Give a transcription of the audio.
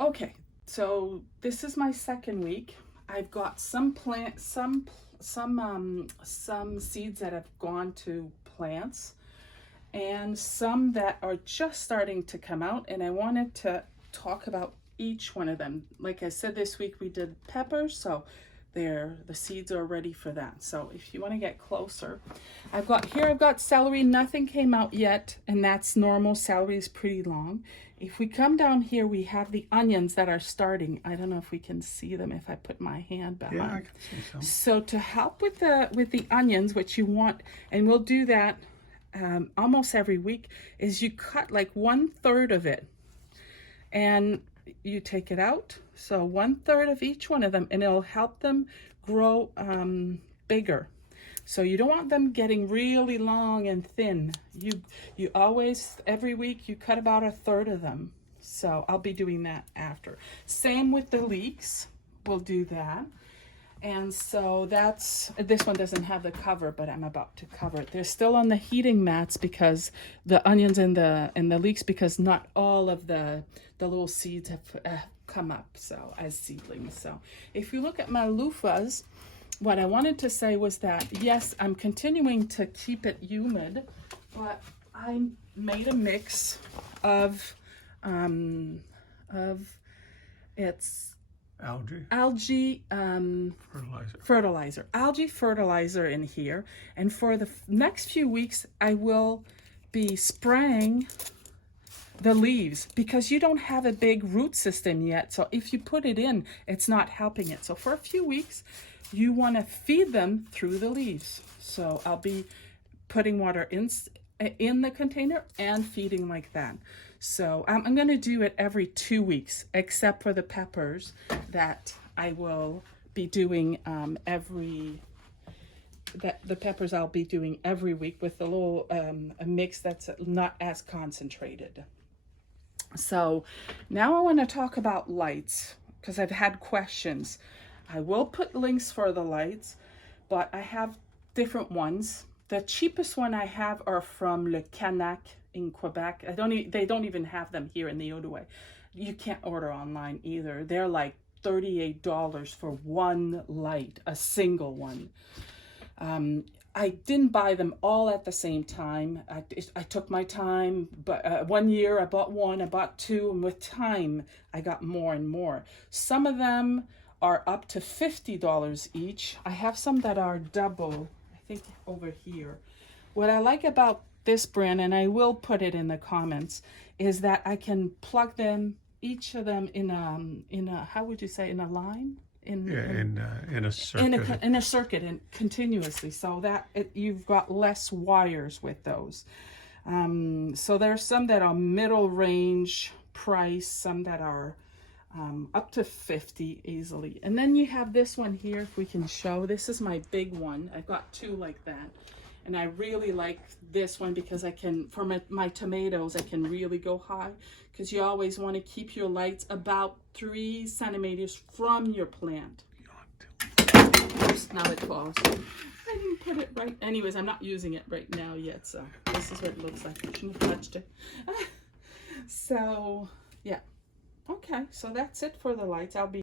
Okay, so this is my second week. I've got some some seeds that have gone to plants, and some that are just starting to come out, and I wanted to talk about each one of them. Like I said, this week we did peppers, so the seeds are ready for that. So if you want to get closer, I've got celery. Nothing came out yet, and that's normal. Celery is pretty long. If we come down here, we have the onions that are starting. I don't know if we can see them if I put my hand behind. Yeah, I can see some. So to help with the onions, what you want, and we'll do that almost every week, is you cut like 1/3 of it, and you take it out. So 1/3 of each one of them, and it'll help them grow bigger. So you don't want them getting really long and thin. You always, every week, you cut about 1/3 of them. So I'll be doing that after. Same with the leeks. We'll do that. And so this one doesn't have the cover, but I'm about to cover it. They're still on the heating mats because the onions and the leeks, because not all of the little seeds have come up, so as seedlings. So if you look at my loofahs, what I wanted to say was that yes, I'm continuing to keep it humid, but I made a mix of it's algae algae fertilizer in here. And for the next few weeks, I will be spraying the leaves because you don't have a big root system yet. So if you put it in, it's not helping it. So for a few weeks, you want to feed them through the leaves. So I'll be putting water in the container and feeding like that. So I'm going to do it every 2 weeks, except for the peppers that I will be doing the peppers I'll be doing every week with a little a mix that's not as concentrated. So now I want to talk about lights because I've had questions. I will put links for the lights, but I have different ones. The cheapest one I have are from Le Canac in Quebec. They don't even have them here in the Outaouais. You can't order online either. They're like $38 for one light, a single one. I didn't buy them all at the same time. I took my time, but 1 year I bought one, I bought two, and with time I got more and more. Some of them are up to $50 each. I have some that are double, I think over here. What I like about this brand, and I will put it in the comments, is that I can plug them, each of them in a how would you say, in a line? In a circuit. In a circuit and continuously, so that you've got less wires with those. So there's some that are middle range price, some that are up to 50 easily. And then you have this one here, if we can show. This is my big one. I've got two like that. And I really like this one because I can, for my tomatoes, I can really go high, because you always want to keep your lights about 3 centimeters from your plant. Oops, now it falls. I didn't put it right. Anyways, I'm not using it right now yet, so this is what it looks like. I shouldn't have touched it. So, yeah. Okay, so that's it for the lights. I'll be